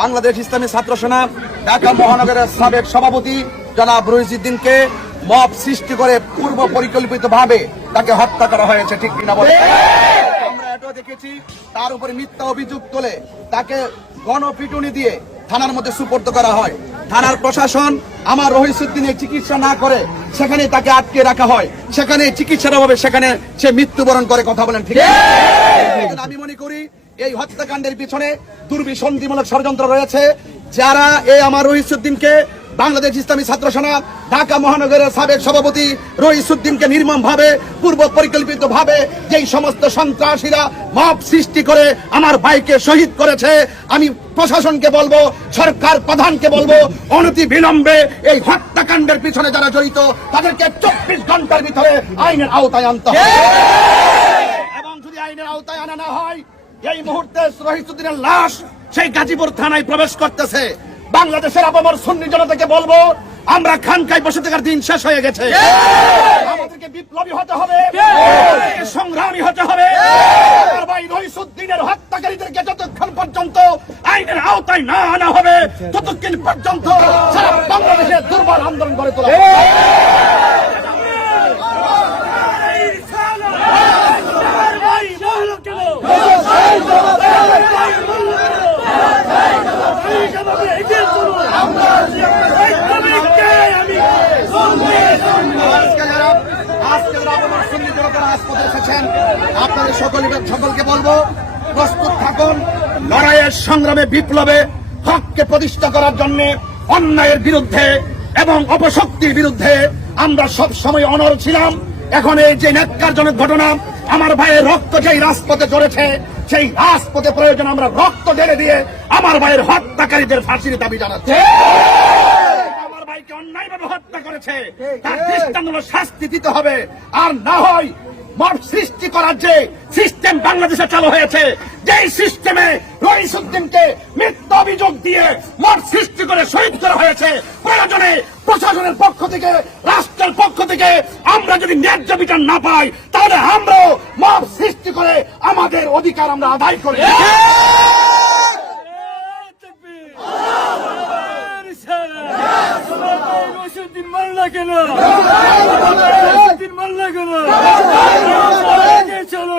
বাংলাদেশ ইসলামী ছাত্র সেনা ঢাকা মহানগরের সাবেক সভাপতি জনাব রহিসউদ্দিনকে মব সৃষ্টি করে পূর্ব পরিকল্পিতভাবে তাকে হত্যা করা হয়েছে, ঠিক কিনা বলে? আমরা এটাও দেখেছি, তার উপরে মিথ্যা অভিযোগ তোলে তাকে গণপিটুনি দিয়ে থানার মধ্যে সুপর্দ করা হয়। থানার প্রশাসন আমার রহিসউদ্দিনের চিকিৎসা না করে সেখানে তাকে আটকে রাখা হয়, সেখানে চিকিৎসার অভাবে সেখানে সে মৃত্যুবরণ করে। কথা বলেন ঠিক? আমি মনে করি এই হত্যাকাণ্ডের পিছনে দুর্বিসন্ধিমূলক ষড়যন্ত্র রয়েছে। যারা এই আমার রহিসউদ্দিনকে, বাংলাদেশ ইসলামী ছাত্র সেনা ঢাকা মহানগরের সাবেক সভাপতি রহিসউদ্দিনকে নির্মমভাবে পূর্ব পরিকল্পিত ভাবে যেই সমস্ত সন্ত্রাসীরা মব সৃষ্টি করে আমার ভাইকে শহীদ করেছে, আমি প্রশাসনকে বলবো, সরকার প্রধানকে বলবো, অনতি বিলম্বে এই হত্যাকাণ্ডের পিছনে যারা জড়িত তাদেরকে 24 ঘন্টার ভিতরে আইনের আওতায় আনতে হবে। এবং যদি আইনের আওতায় আনা না হয়, এই মুহূর্তে রহিসউদ্দিনের লাশ সেই গাজীপুর থানায় প্রবেশ করতেছে। বাংলাদেশের আপামর সুন্নি জনতাকে বলবো, আমরা খানকায় বসে থাকার দিন শেষ হয়ে গেছে। আমাদেরকে বিপ্লবী হতে হবে, সংগ্রামী হতে হবে। ভাই রহিসউদ্দিনের হত্যাকারীদেরকে যতক্ষণ পর্যন্ত আইনের আওতায় না আনা হবে, ততক্ষণ পর্যন্ত সারা বাংলাদেশে দুর্বল আন্দোলন গড়ে তোলা হবে। আপনাদের সকলকে বলবো, প্রস্তুত থাকুন লড়াইয়ের সংগ্রামে, বিপ্লবে হককে প্রতিষ্ঠা করার জন্য, অন্যায়ের বিরুদ্ধে এবং অপশক্তির বিরুদ্ধে আমরা সব সময় অনড় ছিলাম। এখন এই যে ন্যাক্কারজনক ঘটনা, আমার ভাইয়ের রক্ত যেই রাজপথে ঝরেছে, সেই রাজপথে প্রয়োজন আমরা রক্ত ঢেলে দিয়ে আমার ভাইয়ের হত্যাকারীদের ফাঁসির দাবি জানাচ্ছি। আমার ভাইকে অন্যায়ভাবে হত্যা করেছে, তার দৃষ্টান্তমূলক শাস্তি দিতে হবে। আর না হয় মব সৃষ্টি করার যে সিস্টেম বাংলাদেশে চালু হয়েছে, যেই সিস্টেমে রহিসউদ্দিনকে মিথ্যা অভিযোগ দিয়ে মব সৃষ্টি করে শহীদ করা হয়েছে, প্রয়োজনে প্রশাসনের পক্ষ থেকে, রাষ্ট্রের পক্ষ থেকে আমরা যদি ন্যায্য বিচার না পাই, তাহলে আমরাও মব সৃষ্টি করে আমাদের অধিকার আমরা আদায় করি। মাল্লা কেন মাল্লা কেন চলো।